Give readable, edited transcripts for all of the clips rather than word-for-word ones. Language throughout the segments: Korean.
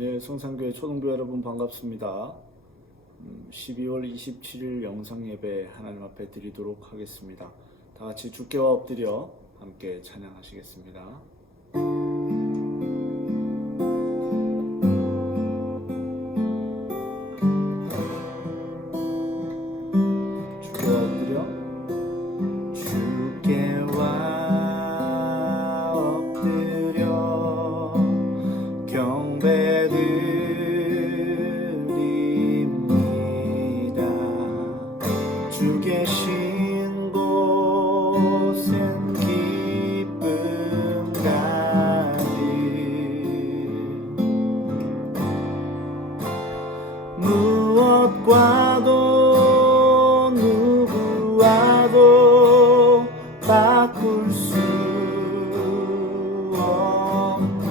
네, 성산교회 초등부 여러분 반갑습니다. 12월 27일 영상 예배 하나님 앞에 드리도록 하겠습니다. 다 같이 주께와 엎드려 함께 찬양하시겠습니다. 주께와 엎드려 주께와 엎드려 경배드립니다. 주 계신 곳엔 기쁨 가득 무엇과도 누구와도 바꿀 수 없네.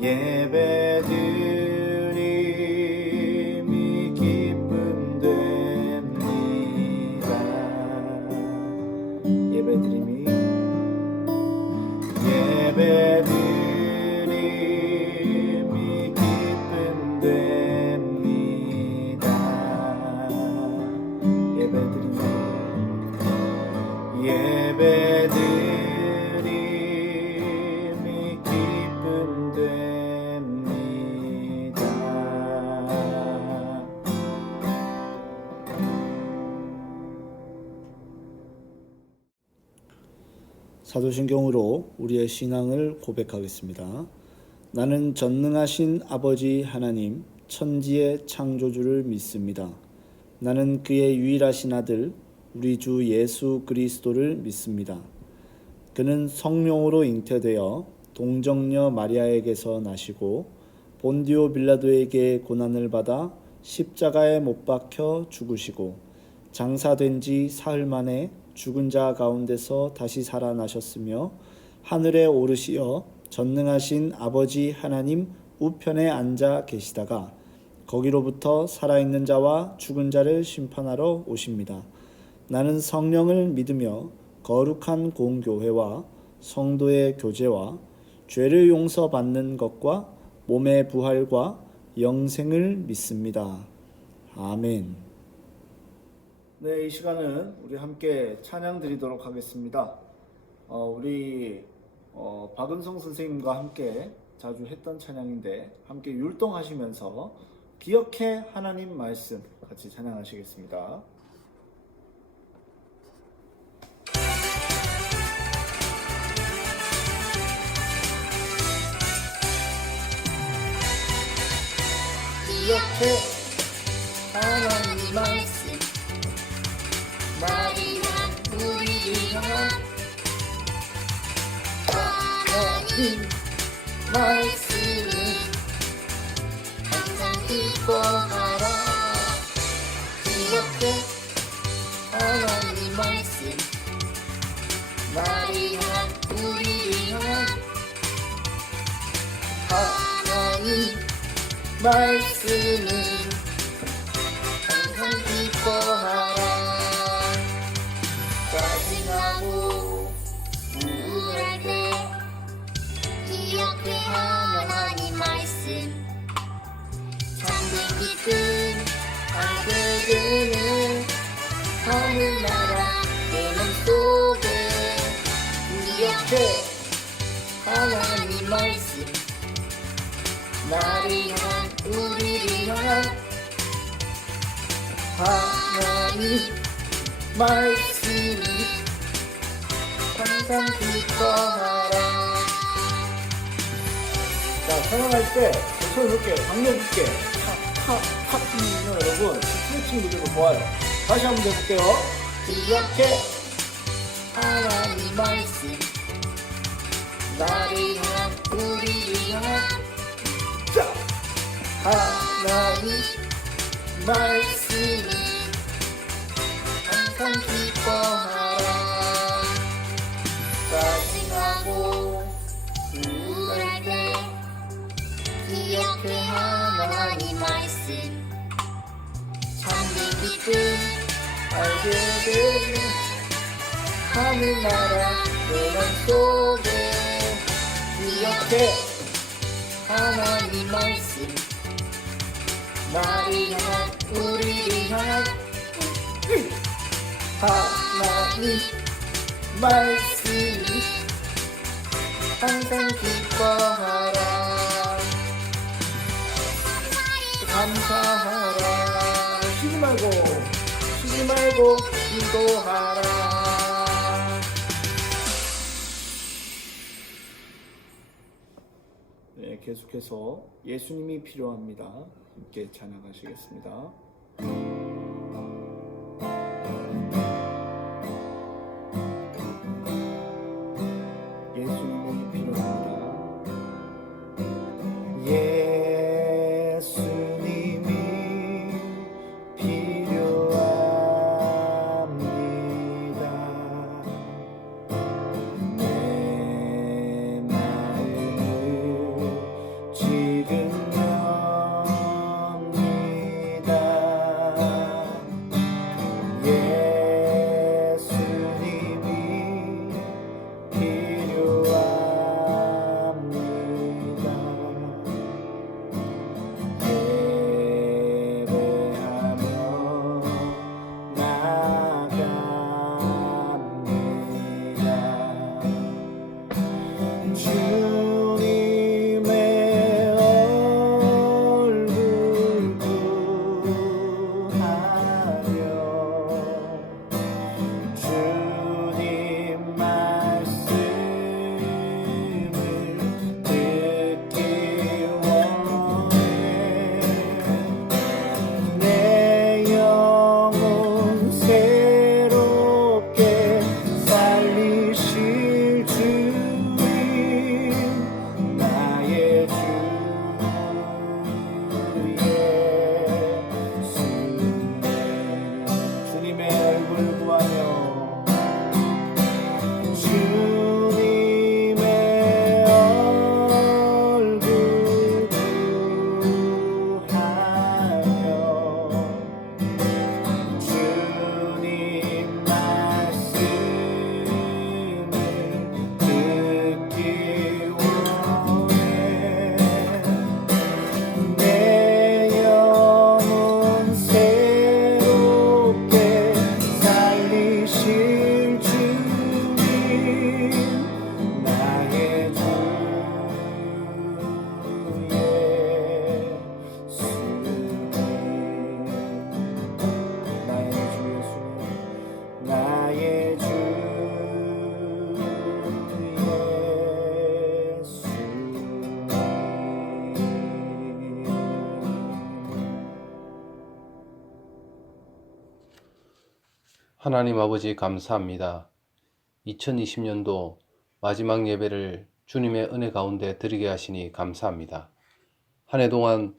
예배드림이 기쁨 됩니다. 예배드림이 기쁨 됩니다. 예배드림이 기쁨 됩니다. 사도신경으로 우리의 신앙을 고백하겠습니다. 나는 전능하신 아버지 하나님 천지의 창조주를 믿습니다. 나는 그의 유일하신 아들 우리 주 예수 그리스도를 믿습니다. 그는 성령으로 잉태되어 동정녀 마리아에게서 나시고 본디오 빌라도에게 고난을 받아 십자가에 못 박혀 죽으시고 장사된 지 사흘 만에 죽은 자 가운데서 다시 살아나셨으며 하늘에 오르시어 전능하신 아버지 하나님 우편에 앉아 계시다가 거기로부터 살아있는 자와 죽은 자를 심판하러 오십니다. 나는 성령을 믿으며 거룩한 공교회와 성도의 교제와 죄를 용서받는 것과 몸의 부활과 영생을 믿습니다. 아멘. 네, 이 시간은 우리 함께 찬양 드리도록 하겠습니다. 우리 박은성 선생님과 함께 자주 했던 찬양인데 함께 율동하시면서 기억해 하나님 말씀 같이 찬양하시겠습니다. 기억해 하나님 말씀 마리아 우리를 향한 하나님 말씀을 항상 기뻐하라. 기억해 하나님 말씀 마리아 우리를 향한 하나님 말씀을 항상 기뻐하라. 짜증나고 우울할 때 기억해 하나님 말씀 잠든 기쁨 알게 되는 하늘나라 내 맘속에 기억해 하나님 말씀 나를 향한 우리를 향한 하나님 말씀을 항상 기뻐하라. 자, 찬양할 때 손 이렇게 강력 있게 탁 치면요 여러분 스트레칭도 되고 좋아요. 다시 한번 해볼게요. 기억해 하나님 말씀 나를 향한 우리를 향한 하나님 말씀을 항상 기뻐하라. 짜증나고 우울할 때 기억해 하나님 말씀 잠든 기쁨 알게 되는 하늘나라 내 맘속에 기억해 하나님 말씀 나를 향한 우리를 향한 하나님 말씀이 항상 기뻐하라 감사하라 쉬지 말고 기도하라. 네, 계속해서 예수님이 필요합니다. 함께 찬양하시겠습니다. 예수님이 필요합니다. 예수님이 필요합니다. 내 마음을 지금 엽니다. 예수님이 필요합니다. 예배하며 나아갑니다. 주님의 얼굴 구하며 주님 말씀을 듣기 원해. 내 영혼 새롭게 살리실 주님 나의 주 예수님 주님의 얼굴 구하며 주님의 얼굴 구하며 주님 말씀을 듣기 원해. 내 영혼 새롭게 살리실 주님 나의 주 예수님 나의 주 하나님 아버지 감사합니다. 2020년도 마지막 예배를 주님의 은혜 가운데 드리게 하시니 감사합니다. 한 해 동안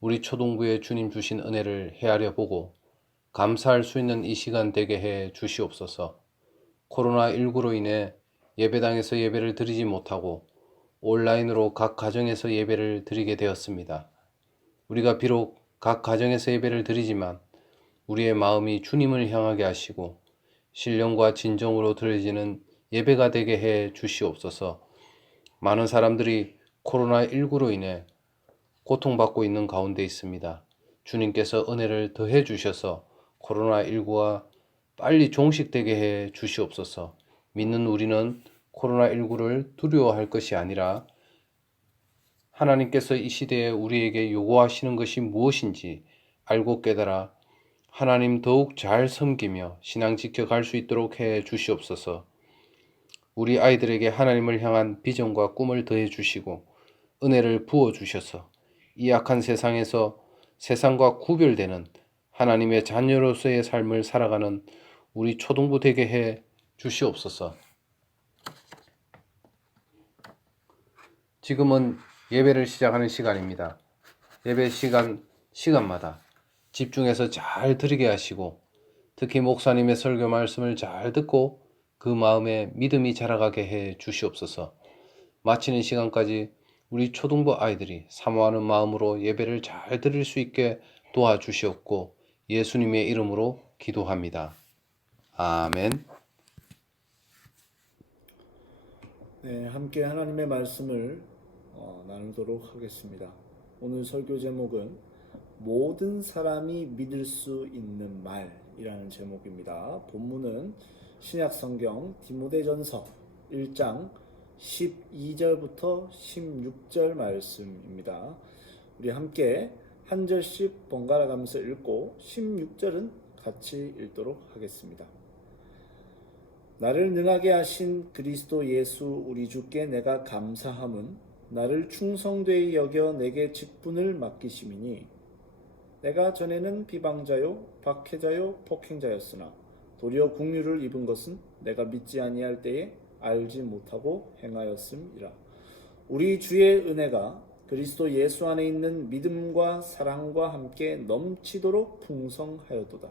우리 초동부에 주님 주신 은혜를 헤아려 보고 감사할 수 있는 이 시간 되게 해 주시옵소서. 코로나19로 인해 예배당에서 예배를 드리지 못하고 온라인으로 각 가정에서 예배를 드리게 되었습니다. 우리가 비록 각 가정에서 예배를 드리지만 우리의 마음이 주님을 향하게 하시고 신령과 진정으로 드려지는 예배가 되게 해 주시옵소서. 많은 사람들이 코로나19로 인해 고통받고 있는 가운데 있습니다. 주님께서 은혜를 더해 주셔서 코로나19가 빨리 종식되게 해 주시옵소서. 믿는 우리는 코로나19를 두려워할 것이 아니라 하나님께서 이 시대에 우리에게 요구하시는 것이 무엇인지 알고 깨달아 하나님 더욱 잘 섬기며 신앙 지켜갈 수 있도록 해 주시옵소서. 우리 아이들에게 하나님을 향한 비전과 꿈을 더해 주시고 은혜를 부어 주셔서 이 악한 세상에서 세상과 구별되는 하나님의 자녀로서의 삶을 살아가는 우리 초동부 되게 해 주시옵소서. 지금은 예배를 시작하는 시간입니다. 예배 시간마다 집중해서 잘 드리게 하시고 특히 목사님의 설교 말씀을 잘 듣고 그 마음에 믿음이 자라가게 해 주시옵소서. 마치는 시간까지 우리 초등부 아이들이 사모하는 마음으로 예배를 잘 드릴 수 있게 도와주시옵고 예수님의 이름으로 기도합니다. 아멘. 네, 함께 하나님의 말씀을 나누도록 하겠습니다. 오늘 설교 제목은 모든 사람이 믿을 수 있는 말이라는 제목입니다. 본문은 신약성경 디모데전서 1장 12절부터 16절 말씀입니다. 우리 함께 한 절씩 번갈아 가면서 읽고 16절은 같이 읽도록 하겠습니다. 나를 능하게 하신 그리스도 예수 우리 주께 내가 감사함은 나를 충성되이 여겨 내게 직분을 맡기심이니 내가 전에는 비방자요 박해자요 폭행자였으나 도리어 긍휼을 입은 것은 내가 믿지 아니할 때에 알지 못하고 행하였음이라. 우리 주의 은혜가 그리스도 예수 안에 있는 믿음과 사랑과 함께 넘치도록 풍성하여도다.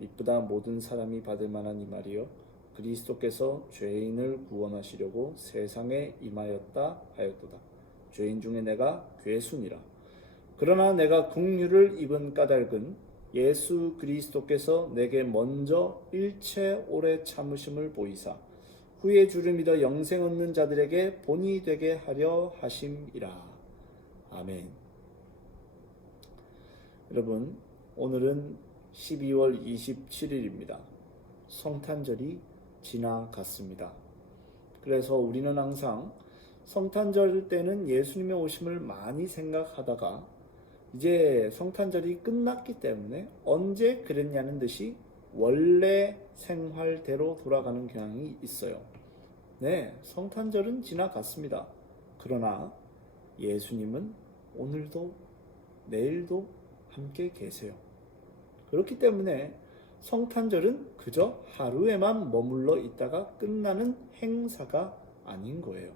이쁘다 모든 사람이 받을 만한 이 말이요 그리스도께서 죄인을 구원하시려고 세상에 임하였다 하였도다. 죄인 중에 내가 괴순이라. 그러나 내가 긍휼을 입은 까닭은 예수 그리스도께서 내게 먼저 일체 오래 참으심을 보이사 후에 주를 믿어 영생 얻는 자들에게 본이 되게 하려 하심이라. 아멘. 여러분, 오늘은 12월 27일입니다. 성탄절이 지나갔습니다. 그래서 우리는 항상 성탄절 때는 예수님의 오심을 많이 생각하다가 이제 성탄절이 끝났기 때문에 언제 그랬냐는 듯이 원래 생활대로 돌아가는 경향이 있어요. 네, 성탄절은 지나갔습니다. 그러나 예수님은 오늘도 내일도 함께 계세요. 그렇기 때문에 성탄절은 그저 하루에만 머물러 있다가 끝나는 행사가 아닌 거예요.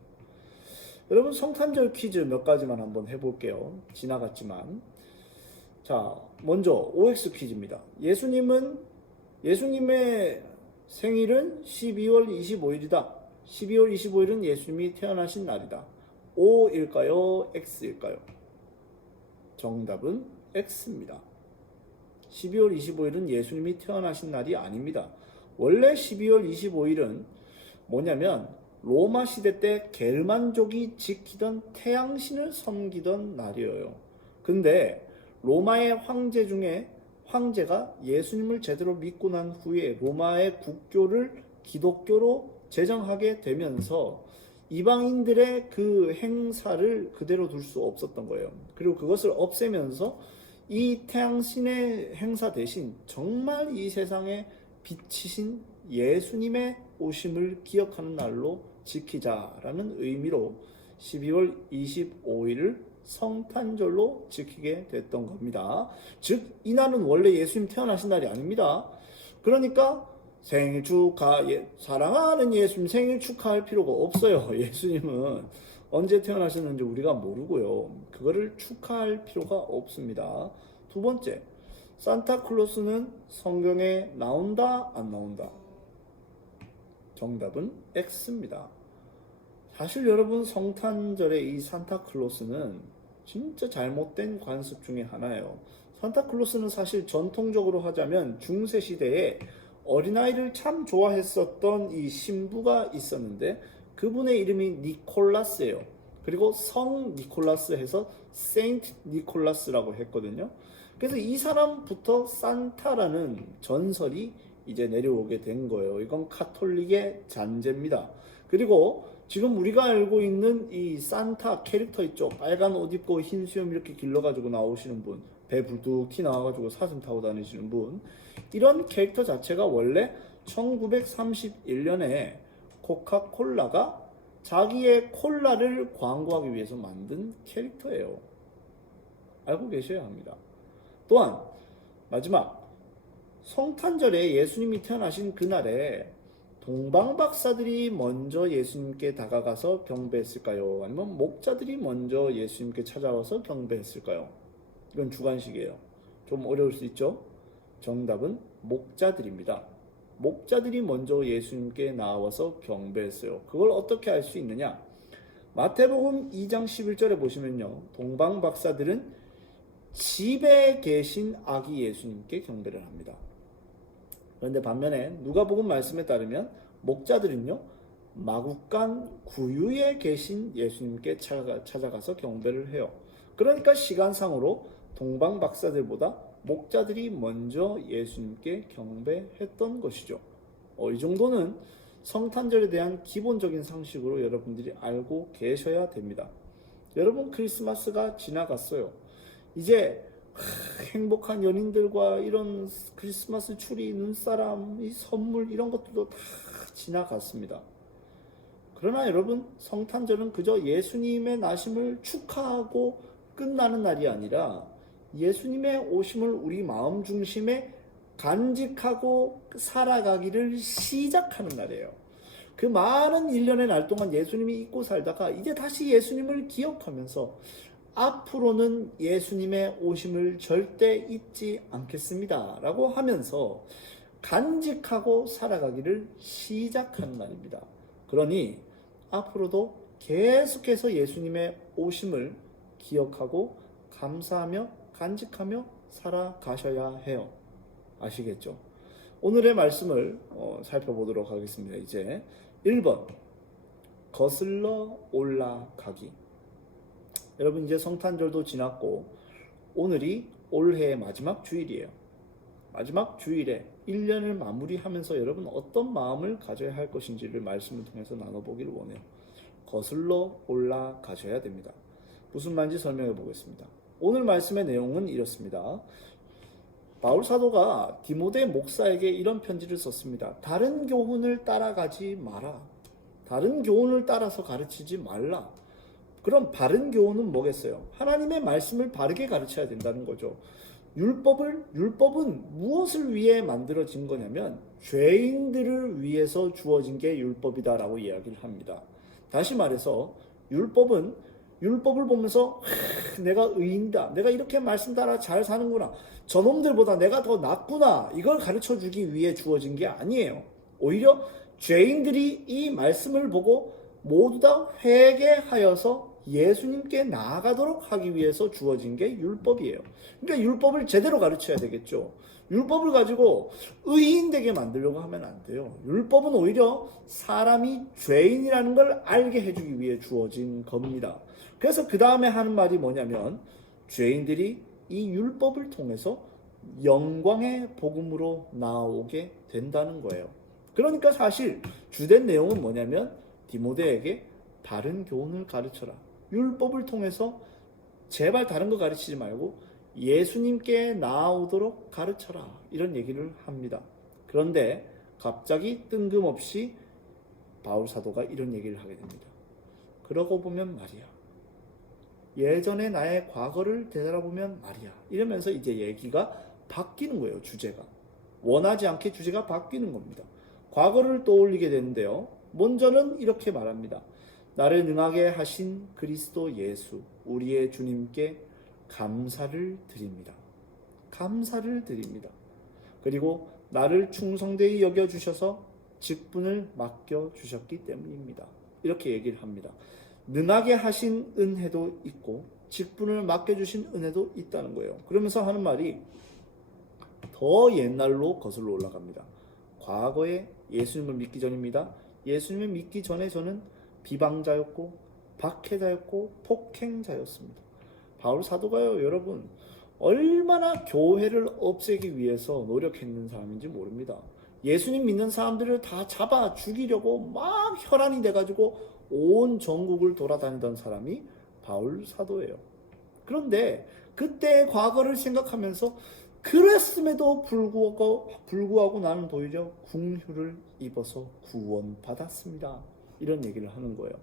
여러분, 성탄절 퀴즈 몇 가지만 한번 해볼게요. 지나갔지만. 자, 먼저 OX 퀴즈입니다. 예수님의 생일은 12월 25일이다. 12월 25일은 예수님이 태어나신 날이다. O일까요? X일까요? 정답은 X입니다. 12월 25일은 예수님이 태어나신 날이 아닙니다. 원래 12월 25일은 뭐냐면 로마 시대 때 게르만족이 지키던 태양신을 섬기던 날이에요. 근데 로마의 황제 중에 황제가 예수님을 제대로 믿고 난 후에 로마의 국교를 기독교로 제정하게 되면서 이방인들의 그 행사를 그대로 둘 수 없었던 거예요. 그리고 그것을 없애면서 이 태양신의 행사 대신 정말 이 세상에 빛이신 예수님의 오심을 기억하는 날로 지키자라는 의미로 12월 25일을 성탄절로 지키게 됐던 겁니다. 즉, 이 날은 원래 예수님 태어나신 날이 아닙니다. 그러니까 생일 사랑하는 예수님 생일 축하할 필요가 없어요. 예수님은 언제 태어나셨는지 우리가 모르고요. 그거를 축하할 필요가 없습니다. 두 번째, 산타클로스는 성경에 나온다, 안 나온다? 정답은 X입니다. 사실 여러분, 성탄절의 이 산타클로스는 진짜 잘못된 관습 중에 하나예요. 산타클로스는 사실 전통적으로 하자면 중세시대에 어린아이를 참 좋아했었던 이 신부가 있었는데 그분의 이름이 니콜라스예요. 그리고 성 니콜라스 해서 세인트 니콜라스라고 했거든요. 그래서 이 사람부터 산타라는 전설이 이제 내려오게 된 거예요. 이건 카톨릭의 잔재입니다. 그리고 지금 우리가 알고 있는 이 산타 캐릭터 있죠. 빨간 옷 입고 흰 수염 이렇게 길러가지고 나오시는 분, 배 불뚝 튀 나와가지고 사슴 타고 다니시는 분, 이런 캐릭터 자체가 원래 1931년에 코카콜라가 자기의 콜라를 광고하기 위해서 만든 캐릭터예요. 알고 계셔야 합니다. 또한 마지막, 성탄절에 예수님이 태어나신 그날에 동방박사들이 먼저 예수님께 다가가서 경배했을까요? 아니면 목자들이 먼저 예수님께 찾아와서 경배했을까요? 이건 주관식이에요. 좀 어려울 수 있죠? 정답은 목자들입니다. 목자들이 먼저 예수님께 나와서 경배했어요. 그걸 어떻게 알 수 있느냐? 마태복음 2장 11절에 보시면요, 동방박사들은 집에 계신 아기 예수님께 경배를 합니다. 그런데 반면에 누가복음 말씀에 따르면 목자들은요, 마국간 구유에 계신 예수님께 찾아가서 경배를 해요. 그러니까 시간상으로 동방 박사들보다 목자들이 먼저 예수님께 경배했던 것이죠. 이 정도는 성탄절에 대한 기본적인 상식으로 여러분들이 알고 계셔야 됩니다. 여러분, 크리스마스가 지나갔어요. 이제 행복한 연인들과 이런 크리스마스 추리, 눈사람, 이 선물 이런 것들도 다 지나갔습니다. 그러나 여러분, 성탄절은 그저 예수님의 나심을 축하하고 끝나는 날이 아니라 예수님의 오심을 우리 마음 중심에 간직하고 살아가기를 시작하는 날이에요. 그 많은 1년의 날 동안 예수님이 잊고 살다가 이제 다시 예수님을 기억하면서 앞으로는 예수님의 오심을 절대 잊지 않겠습니다 라고 하면서 간직하고 살아가기를 시작하는 날입니다. 그러니 앞으로도 계속해서 예수님의 오심을 기억하고 감사하며 간직하며 살아가셔야 해요. 아시겠죠? 오늘의 말씀을 살펴보도록 하겠습니다. 이제 1번, 거슬러 올라가기. 여러분, 이제 성탄절도 지났고 오늘이 올해의 마지막 주일이에요. 마지막 주일에 1년을 마무리하면서 여러분 어떤 마음을 가져야 할 것인지를 말씀을 통해서 나눠보기를 원해요. 거슬러 올라가셔야 됩니다. 무슨 말인지 설명해 보겠습니다. 오늘 말씀의 내용은 이렇습니다. 바울 사도가 디모데 목사에게 이런 편지를 썼습니다. 다른 교훈을 따라가지 마라. 다른 교훈을 따라서 가르치지 말라. 그럼 바른 교훈은 뭐겠어요? 하나님의 말씀을 바르게 가르쳐야 된다는 거죠. 율법은 무엇을 위해 만들어진 거냐면 죄인들을 위해서 주어진 게 율법이다라고 이야기를 합니다. 다시 말해서 율법을 보면서 내가 의인다, 내가 이렇게 말씀 따라 잘 사는구나, 저놈들보다 내가 더 낫구나, 이걸 가르쳐주기 위해 주어진 게 아니에요. 오히려 죄인들이 이 말씀을 보고 모두 다 회개하여서 예수님께 나아가도록 하기 위해서 주어진 게 율법이에요. 그러니까 율법을 제대로 가르쳐야 되겠죠. 율법을 가지고 의인 되게 만들려고 하면 안 돼요. 율법은 오히려 사람이 죄인이라는 걸 알게 해주기 위해 주어진 겁니다. 그래서 그 다음에 하는 말이 뭐냐면 죄인들이 이 율법을 통해서 영광의 복음으로 나오게 된다는 거예요. 그러니까 사실 주된 내용은 뭐냐면 디모데에게 바른 교훈을 가르쳐라. 율법을 통해서 제발 다른 거 가르치지 말고 예수님께 나아오도록 가르쳐라. 이런 얘기를 합니다. 그런데 갑자기 뜬금없이 바울 사도가 이런 얘기를 하게 됩니다. 그러고 보면 말이야. 예전에 나의 과거를 되돌아보면 말이야. 이러면서 이제 얘기가 바뀌는 거예요. 주제가. 원하지 않게 주제가 바뀌는 겁니다. 과거를 떠올리게 되는데요. 먼저는 이렇게 말합니다. 나를 능하게 하신 그리스도 예수, 우리의 주님께 감사를 드립니다. 감사를 드립니다. 그리고 나를 충성되이 여겨주셔서 직분을 맡겨주셨기 때문입니다. 이렇게 얘기를 합니다. 능하게 하신 은혜도 있고 직분을 맡겨주신 은혜도 있다는 거예요. 그러면서 하는 말이 더 옛날로 거슬러 올라갑니다. 과거에 예수님을 믿기 전입니다. 예수님을 믿기 전에 저는 비방자였고 박해자였고 폭행자였습니다. 바울 사도가요, 여러분 얼마나 교회를 없애기 위해서 노력했는 사람인지 모릅니다. 예수님 믿는 사람들을 다 잡아 죽이려고 막 혈안이 돼가지고 온 전국을 돌아다니던 사람이 바울 사도예요. 그런데 그때의 과거를 생각하면서 그랬음에도 불구하고 나는 오히려 긍휼을 입어서 구원받았습니다. 이런 얘기를 하는 거예요.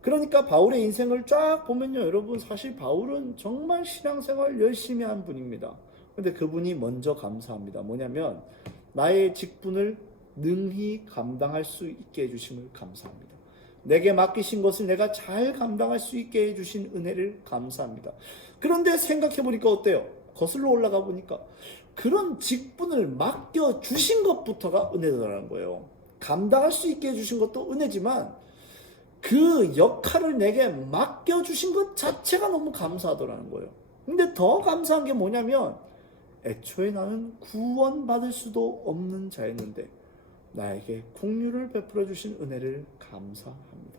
그러니까 바울의 인생을 쫙 보면요, 여러분 사실 바울은 정말 신앙생활 열심히 한 분입니다. 근데 그분이 먼저 감사합니다. 뭐냐면 나의 직분을 능히 감당할 수 있게 해주심을 감사합니다. 내게 맡기신 것을 내가 잘 감당할 수 있게 해주신 은혜를 감사합니다. 그런데 생각해보니까 어때요? 거슬러 올라가 보니까 그런 직분을 맡겨주신 것부터가 은혜더라는 거예요. 감당할 수 있게 해주신 것도 은혜지만 그 역할을 내게 맡겨주신 것 자체가 너무 감사하더라는 거예요. 근데 더 감사한 게 뭐냐면 애초에 나는 구원받을 수도 없는 자였는데 나에게 긍휼을 베풀어 주신 은혜를 감사합니다.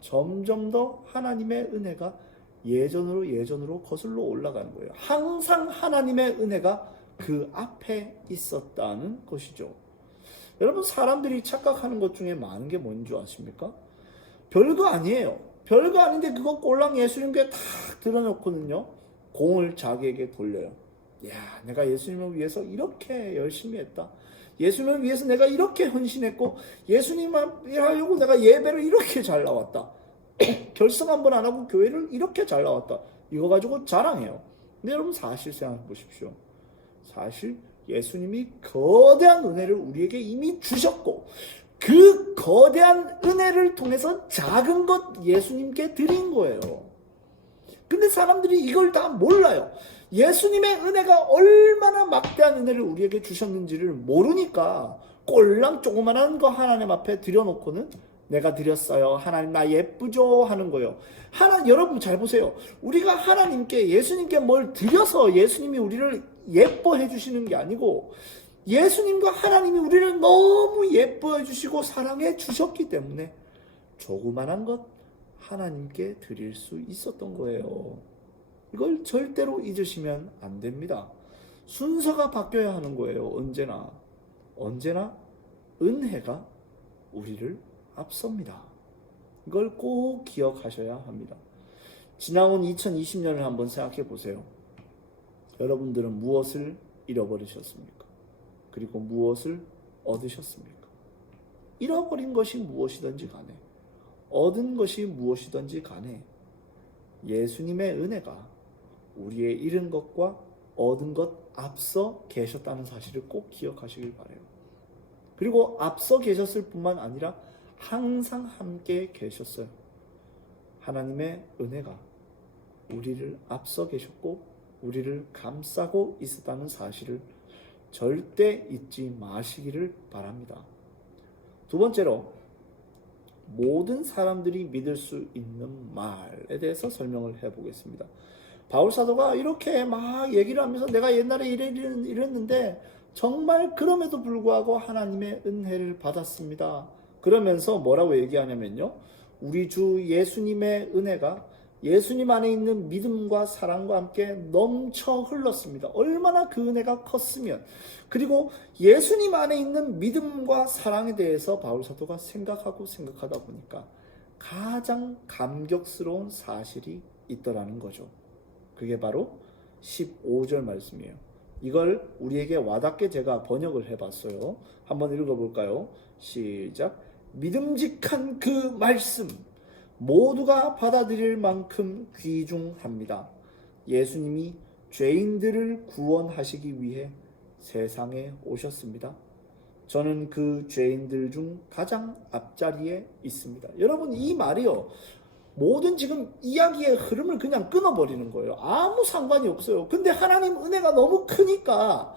점점 더 하나님의 은혜가 예전으로 거슬러 올라가는 거예요. 항상 하나님의 은혜가 그 앞에 있었다는 것이죠. 여러분, 사람들이 착각하는 것 중에 많은 게 뭔지 아십니까? 별거 아니에요. 별거 아닌데 그거 꼴랑 예수님께 다 드러놓고는요, 공을 자기에게 돌려요. 야, 내가 예수님을 위해서 이렇게 열심히 했다. 예수님을 위해서 내가 이렇게 헌신했고, 예수님을 하려고 내가 예배를 이렇게 잘 나왔다. 결성 한번 안 하고 교회를 이렇게 잘 나왔다. 이거 가지고 자랑해요. 근데 여러분, 사실 생각해 보십시오. 사실 예수님이 거대한 은혜를 우리에게 이미 주셨고, 그 거대한 은혜를 통해서 작은 것 예수님께 드린 거예요. 근데 사람들이 이걸 다 몰라요. 예수님의 은혜가 얼마나 막대한 은혜를 우리에게 주셨는지를 모르니까 꼴랑 조그만한 거 하나님 앞에 드려놓고는 내가 드렸어요. 하나님 나 예쁘죠? 하는 거예요. 여러분 잘 보세요. 우리가 하나님께, 예수님께 뭘 드려서 예수님이 우리를 예뻐해 주시는 게 아니고, 예수님과 하나님이 우리를 너무 예뻐해 주시고 사랑해 주셨기 때문에 조그만한 것 하나님께 드릴 수 있었던 거예요. 이걸 절대로 잊으시면 안 됩니다. 순서가 바뀌어야 하는 거예요. 언제나 은혜가 우리를 앞섭니다. 이걸 꼭 기억하셔야 합니다. 지나온 2020년을 한번 생각해 보세요. 여러분들은 무엇을 잃어버리셨습니까? 그리고 무엇을 얻으셨습니까? 잃어버린 것이 무엇이든지 간에, 얻은 것이 무엇이든지 간에 예수님의 은혜가 우리의 잃은 것과 얻은 것 앞서 계셨다는 사실을 꼭 기억하시길 바라요. 그리고 앞서 계셨을 뿐만 아니라 항상 함께 계셨어요. 하나님의 은혜가 우리를 앞서 계셨고 우리를 감싸고 있었다는 사실을 절대 잊지 마시기를 바랍니다. 두 번째로, 모든 사람들이 믿을 수 있는 말에 대해서 설명을 해보겠습니다. 바울 사도가 이렇게 막 얘기를 하면서 내가 옛날에 이랬는데 정말 그럼에도 불구하고 하나님의 은혜를 받았습니다. 그러면서 뭐라고 얘기하냐면요, 우리 주 예수님의 은혜가 예수님 안에 있는 믿음과 사랑과 함께 넘쳐 흘렀습니다. 얼마나 그 은혜가 컸으면. 그리고 예수님 안에 있는 믿음과 사랑에 대해서 바울 사도가 생각하다 보니까 가장 감격스러운 사실이 있더라는 거죠. 그게 바로 15절 말씀이에요. 이걸 우리에게 와닿게 제가 번역을 해봤어요. 한번 읽어볼까요? 시작. 믿음직한 그 말씀, 모두가 받아들일 만큼 귀중합니다. 예수님이 죄인들을 구원하시기 위해 세상에 오셨습니다. 저는 그 죄인들 중 가장 앞자리에 있습니다. 여러분, 이 말이요, 모든 지금 이야기의 흐름을 그냥 끊어버리는 거예요. 아무 상관이 없어요. 근데 하나님 은혜가 너무 크니까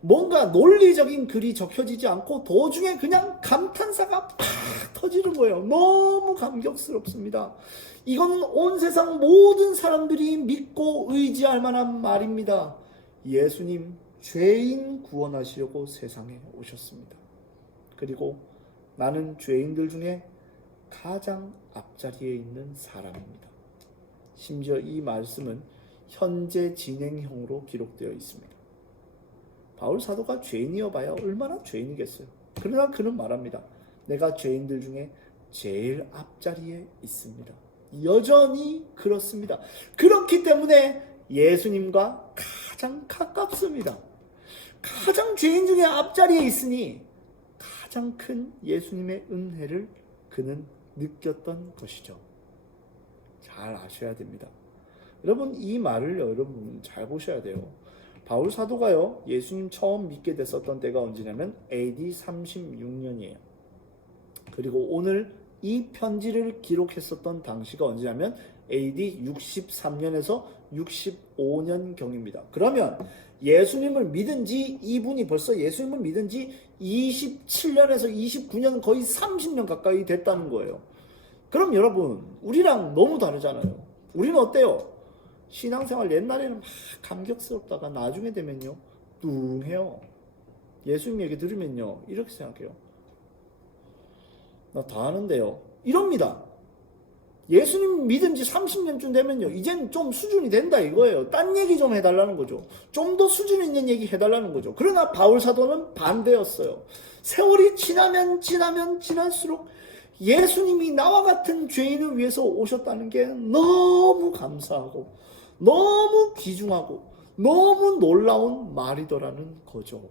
뭔가 논리적인 글이 적혀지지 않고 도중에 그냥 감탄사가 팍 터지는 거예요. 너무 감격스럽습니다. 이거는 온 세상 모든 사람들이 믿고 의지할 만한 말입니다. 예수님, 죄인 구원하시려고 세상에 오셨습니다. 그리고 나는 죄인들 중에 가장 앞자리에 있는 사람입니다. 심지어 이 말씀은 현재 진행형으로 기록되어 있습니다. 바울 사도가 죄인이어 봐야 얼마나 죄인이겠어요. 그러나 그는 말합니다. 내가 죄인들 중에 제일 앞자리에 있습니다. 여전히 그렇습니다. 그렇기 때문에 예수님과 가장 가깝습니다. 가장 죄인 중에 앞자리에 있으니 가장 큰 예수님의 은혜를 그는 느꼈던 것이죠. 잘 아셔야 됩니다. 여러분, 이 말을 여러분 잘 보셔야 돼요. 바울 사도가요, 예수님 처음 믿게 됐었던 때가 언제냐면 AD 36년이에요. 그리고 오늘 이 편지를 기록했었던 당시가 언제냐면 AD 63년에서 65년경입니다. 그러면 예수님을 믿은 지, 이분이 벌써 예수님을 믿은 지 27년에서 29년, 거의 30년 가까이 됐다는 거예요. 그럼 여러분, 우리랑 너무 다르잖아요. 우리는 어때요? 신앙생활 옛날에는 막 감격스럽다가 나중에 되면요, 뚱해요. 예수님 얘기 들으면요, 이렇게 생각해요. 나 다 아는데요. 이럽니다. 예수님 믿은 지 30년쯤 되면요, 이젠 좀 수준이 된다 이거예요. 딴 얘기 좀 해달라는 거죠. 좀 더 수준 있는 얘기 해달라는 거죠. 그러나 바울 사도는 반대였어요. 세월이 지날수록 예수님이 나와 같은 죄인을 위해서 오셨다는 게 너무 감사하고 너무 귀중하고 너무 놀라운 말이더라는 거죠.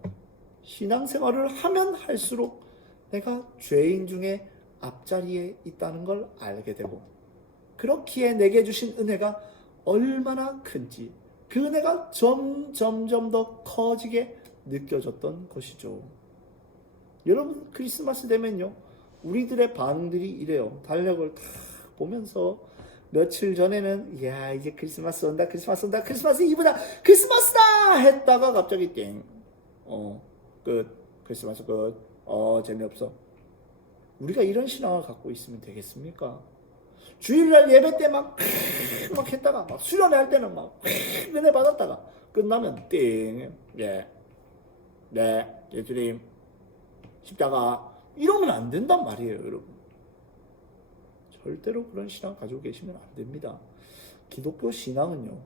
신앙생활을 하면 할수록 내가 죄인 중에 앞자리에 있다는 걸 알게 되고, 그렇기에 내게 주신 은혜가 얼마나 큰지 그 은혜가 점점 더 커지게 느껴졌던 것이죠. 여러분, 크리스마스 되면요, 우리들의 반응들이 이래요. 달력을 다 보면서 며칠 전에는 이야 이제 크리스마스 온다, 크리스마스 이브다, 크리스마스다 했다가 갑자기 땡, 끝, 크리스마스 끝, 재미없어. 우리가 이런 신앙을 갖고 있으면 되겠습니까? 주일날 예배 때 막 했다가 막 수련회 할 때는 막 은혜 받았다가 끝나면 띵, 네, 예수님 십자가 이러면 안 된단 말이에요, 여러분. 절대로 그런 신앙 가지고 계시면 안 됩니다. 기독교 신앙은요,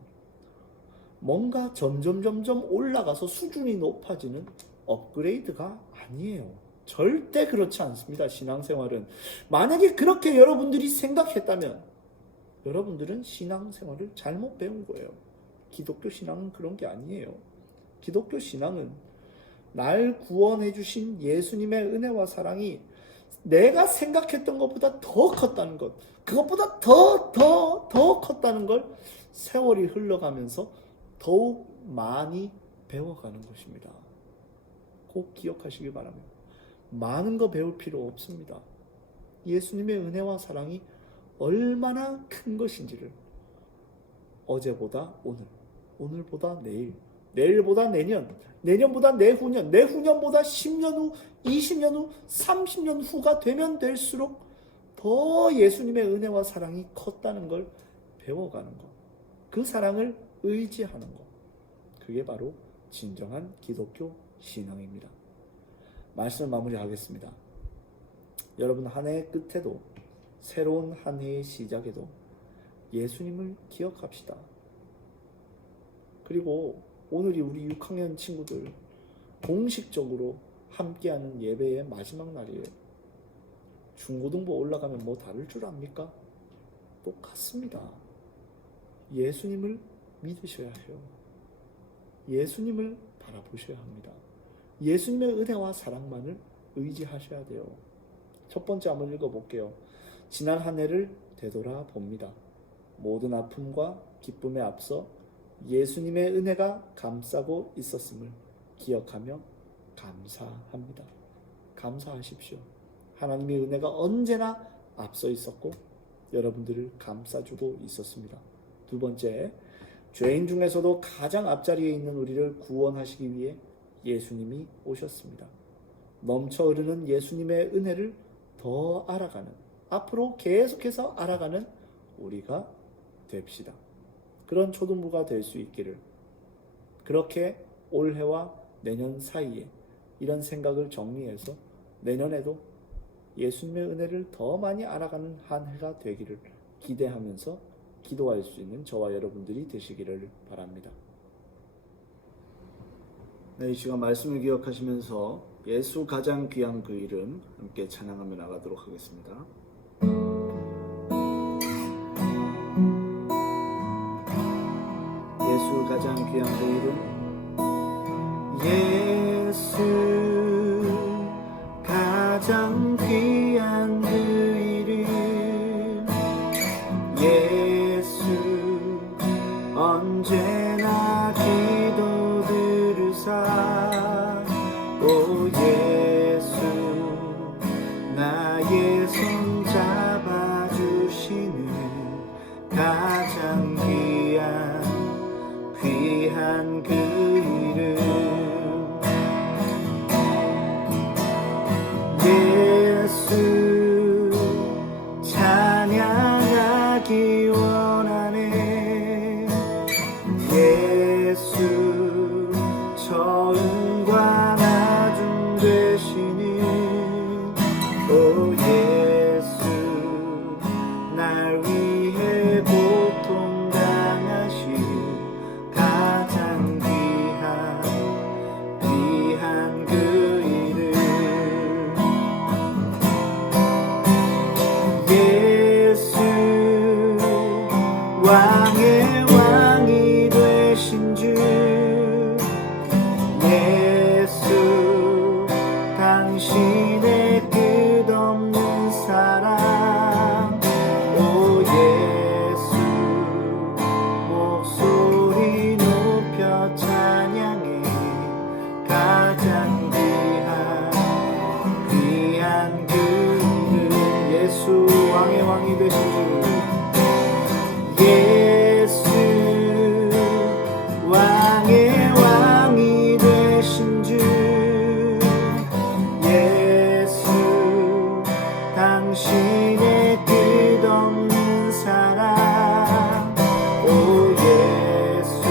뭔가 점점 올라가서 수준이 높아지는 업그레이드가 아니에요. 절대 그렇지 않습니다. 신앙생활은. 만약에 그렇게 여러분들이 생각했다면 여러분들은 신앙생활을 잘못 배운 거예요. 기독교 신앙은 그런 게 아니에요. 기독교 신앙은 날 구원해 주신 예수님의 은혜와 사랑이 내가 생각했던 것보다 더 컸다는 것, 그것보다 더 컸다는 걸 세월이 흘러가면서 더욱 많이 배워가는 것입니다. 꼭 기억하시기 바랍니다. 많은 거 배울 필요 없습니다. 예수님의 은혜와 사랑이 얼마나 큰 것인지를 어제보다 오늘, 오늘보다 내일, 내일보다 내년, 내년보다 내후년, 내후년보다 10년 후, 20년 후, 30년 후가 되면 될수록 더 예수님의 은혜와 사랑이 컸다는 걸 배워가는 것, 그 사랑을 의지하는 것, 그게 바로 진정한 기독교 신앙입니다. 말씀을 마무리하겠습니다. 여러분, 한 해의 끝에도 새로운 한 해의 시작에도 예수님을 기억합시다. 그리고 오늘이 우리 6학년 친구들 공식적으로 함께하는 예배의 마지막 날이에요. 중고등부 올라가면 뭐 다를 줄 압니까? 똑같습니다. 예수님을 믿으셔야 해요. 예수님을 바라보셔야 합니다. 예수님의 은혜와 사랑만을 의지하셔야 돼요. 첫 번째 한번 읽어볼게요. 지난 한 해를 되돌아봅니다. 모든 아픔과 기쁨에 앞서 예수님의 은혜가 감싸고 있었음을 기억하며 감사합니다. 감사하십시오. 하나님의 은혜가 언제나 앞서 있었고 여러분들을 감싸주고 있었습니다. 두 번째, 죄인 중에서도 가장 앞자리에 있는 우리를 구원하시기 위해 예수님이 오셨습니다. 넘쳐 흐르는 예수님의 은혜를 더 알아가는, 앞으로 계속해서 알아가는 우리가 됩시다. 그런 초등부가 될 수 있기를, 그렇게 올해와 내년 사이에 이런 생각을 정리해서 내년에도 예수님의 은혜를 더 많이 알아가는 한 해가 되기를 기대하면서 기도할 수 있는 저와 여러분들이 되시기를 바랍니다. 네, 이 시간 말씀을 기억하시면서 예수 가장 귀한 그 이름 함께 찬양하며 나가도록 하겠습니다. 예수 가장 귀한 그 이름, 예수 가장 귀한 그 이름, 예수 언제나 기도 들으사, 오 예수 나의 손 잡아주시는 가장 귀한 그 이름, 예수 찬양하기 원하네. 예수 처음과 나중 되시는 오 예수 예수 왕의 왕이 되신 주 예수 왕의 왕이 되신 주 예수 당신의 끝없는 사랑 오 예수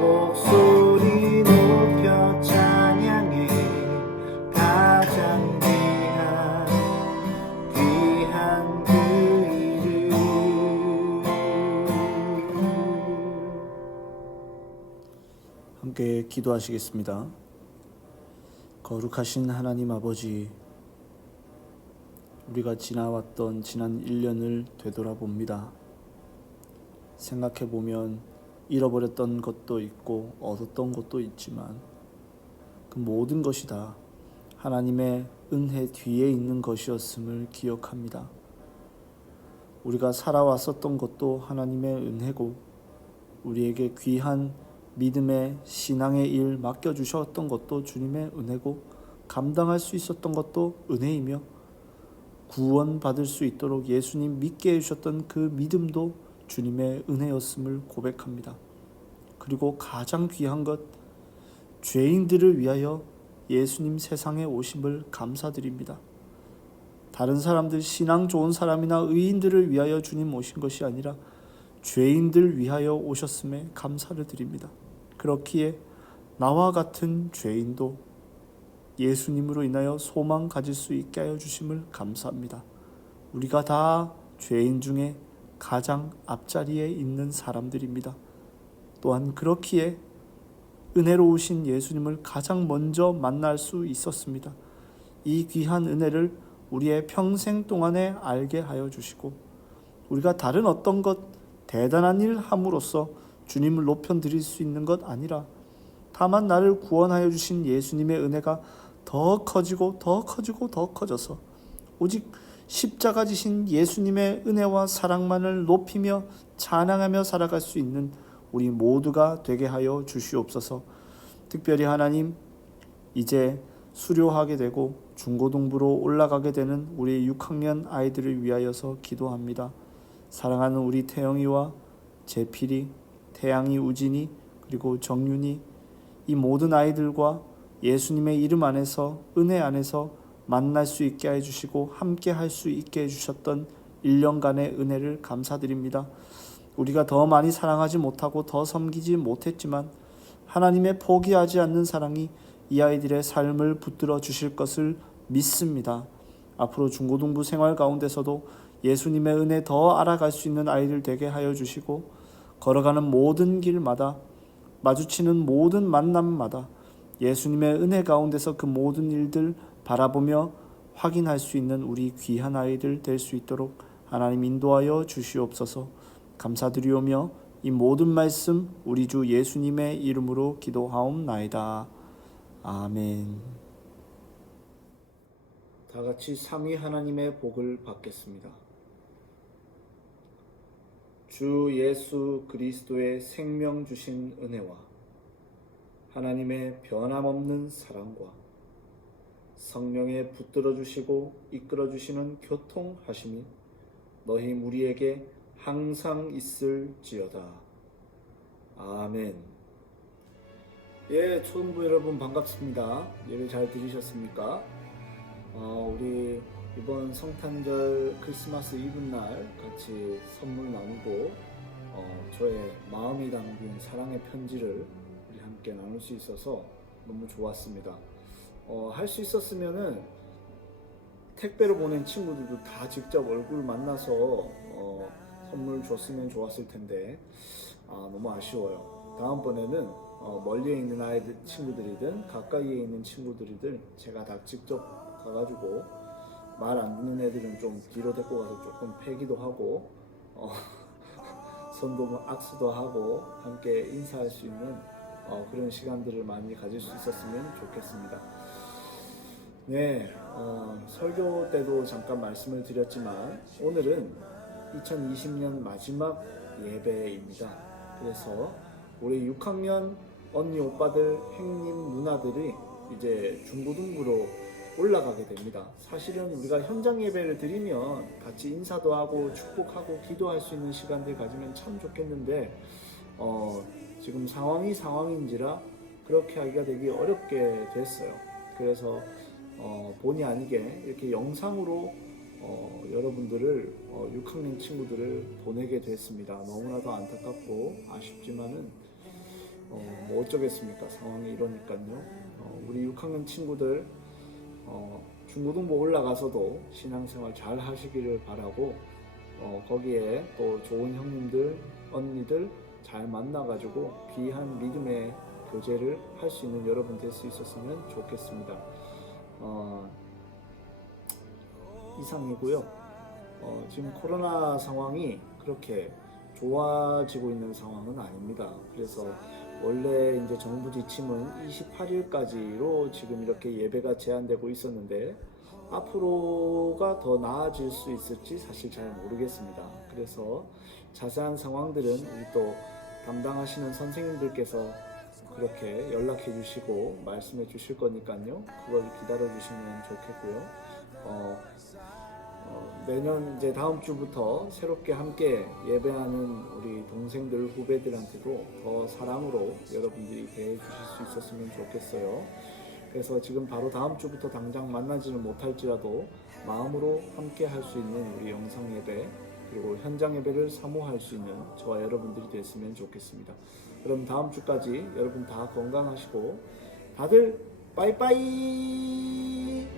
목소리 높여 찬양해 가장 귀한 그 이름 함께 기도하시겠습니다. 거룩하신 하나님 아버지, 우리가 지나왔던 지난 1년을 되돌아봅니다. 생각해보면 잃어버렸던 것도 있고 얻었던 것도 있지만 그 모든 것이 다 하나님의 은혜 뒤에 있는 것이었음을 기억합니다. 우리가 살아왔었던 것도 하나님의 은혜고 우리에게 귀한 믿음의 신앙의 일 맡겨주셨던 것도 주님의 은혜고 감당할 수 있었던 것도 은혜이며 구원받을 수 있도록 예수님 믿게 해주셨던 그 믿음도 주님의 은혜였음을 고백합니다. 그리고 가장 귀한 것, 죄인들을 위하여 예수님 세상에 오심을 감사드립니다. 다른 사람들, 신앙 좋은 사람이나 의인들을 위하여 주님 오신 것이 아니라 죄인들 위하여 오셨음에 감사를 드립니다. 그렇기에 나와 같은 죄인도 예수님으로 인하여 소망 가질 수 있게 하여 주심을 감사합니다. 우리가 다 죄인 중에 가장 앞자리에 있는 사람들입니다. 또한 그렇기에 은혜로우신 예수님을 가장 먼저 만날 수 있었습니다. 이 귀한 은혜를 우리의 평생 동안에 알게 하여 주시고 우리가 다른 어떤 것 대단한 일 함으로써 주님을 높여드릴 수 있는 것 아니라 다만 나를 구원하여 주신 예수님의 은혜가 더 커지고 더 커지고 더 커져서 오직 십자가 지신 예수님의 은혜와 사랑만을 높이며 찬양하며 살아갈 수 있는 우리 모두가 되게 하여 주시옵소서. 특별히 하나님, 이제 수료하게 되고 중고등부로 올라가게 되는 우리 6학년 아이들을 위하여서 기도합니다. 사랑하는 우리 태영이와 재필이, 태양이, 우진이, 그리고 정윤이, 이 모든 아이들과 예수님의 이름 안에서, 은혜 안에서 만날 수 있게 해주시고 함께 할 수 있게 해주셨던 1년간의 은혜를 감사드립니다. 우리가 더 많이 사랑하지 못하고 더 섬기지 못했지만 하나님의 포기하지 않는 사랑이 이 아이들의 삶을 붙들어 주실 것을 믿습니다. 앞으로 중고등부 생활 가운데서도 예수님의 은혜 더 알아갈 수 있는 아이들 되게 하여 주시고 걸어가는 모든 길마다 마주치는 모든 만남마다 예수님의 은혜 가운데서 그 모든 일들 바라보며 확인할 수 있는 우리 귀한 아이들 될 수 있도록 하나님 인도하여 주시옵소서. 감사드리오며 이 모든 말씀 우리 주 예수님의 이름으로 기도하옵나이다. 아멘. 다 같이 삼위 하나님의 복을 받겠습니다. 주 예수 그리스도의 생명 주신 은혜와 하나님의 변함없는 사랑과 성령의 붙들어 주시고 이끌어 주시는 교통하심이 너희 무리에게 항상 있을지어다. 아멘. 예, 초등부 여러분 반갑습니다. 예배 잘 들으셨습니까? 우리 이번 성탄절 크리스마스 이브날 같이 선물 나누고 저의 마음이 담긴 사랑의 편지를 우리 함께 나눌 수 있어서 너무 좋았습니다. 할 수 있었으면은 택배로 보낸 친구들도 다 직접 얼굴 만나서 선물 줬으면 좋았을 텐데 너무 아쉬워요. 다음번에는 멀리에 있는 아이들 친구들이든 가까이에 있는 친구들이든 제가 다 직접 가가지고 말 안 듣는 애들은 좀 뒤로 데리고 가서 조금 패기도 하고 손도 악수도 하고 함께 인사할 수 있는 그런 시간들을 많이 가질 수 있었으면 좋겠습니다. 네, 설교 때도 잠깐 말씀을 드렸지만 오늘은 2020년 마지막 예배입니다. 그래서 우리 6학년 언니 오빠들, 형님 누나들이 이제 중고등부로 올라가게 됩니다. 사실은 우리가 현장 예배를 드리면 같이 인사도 하고 축복하고 기도할 수 있는 시간들 가지면 참 좋겠는데 지금 상황이 상황인지라 그렇게 하기가 되게 어렵게 됐어요. 그래서 본의 아니게 이렇게 영상으로 여러분들을 6학년 친구들을 보내게 됐습니다. 너무나도 안타깝고 아쉽지만은 뭐 어쩌겠습니까? 상황이 이러니까요. 우리 6학년 친구들 중고등부 올라가서도 신앙생활 잘 하시기를 바라고 거기에 또 좋은 형님들, 언니들 잘 만나가지고 귀한 믿음의 교제를 할 수 있는 여러분 될 수 있었으면 좋겠습니다. 이상이고요. 지금 코로나 상황이 그렇게 좋아지고 있는 상황은 아닙니다. 그래서 원래 이제 정부 지침은 28일까지로 지금 이렇게 예배가 제한되고 있었는데 앞으로가 더 나아질 수 있을지 사실 잘 모르겠습니다. 그래서 자세한 상황들은 우리 또 담당하시는 선생님들께서 그렇게 연락해 주시고 말씀해 주실 거니까요. 그걸 기다려 주시면 좋겠고요. 내년 이제 다음 주부터 새롭게 함께 예배하는 우리 동생들 후배들한테도 더 사랑으로 여러분들이 대해 주실 수 있었으면 좋겠어요. 그래서 지금 바로 다음 주부터 당장 만나지는 못할지라도 마음으로 함께 할 수 있는 우리 영상 예배 그리고 현장 예배를 사모할 수 있는 저와 여러분들이 됐으면 좋겠습니다. 그럼 다음 주까지 여러분 다 건강하시고 다들 빠이빠이.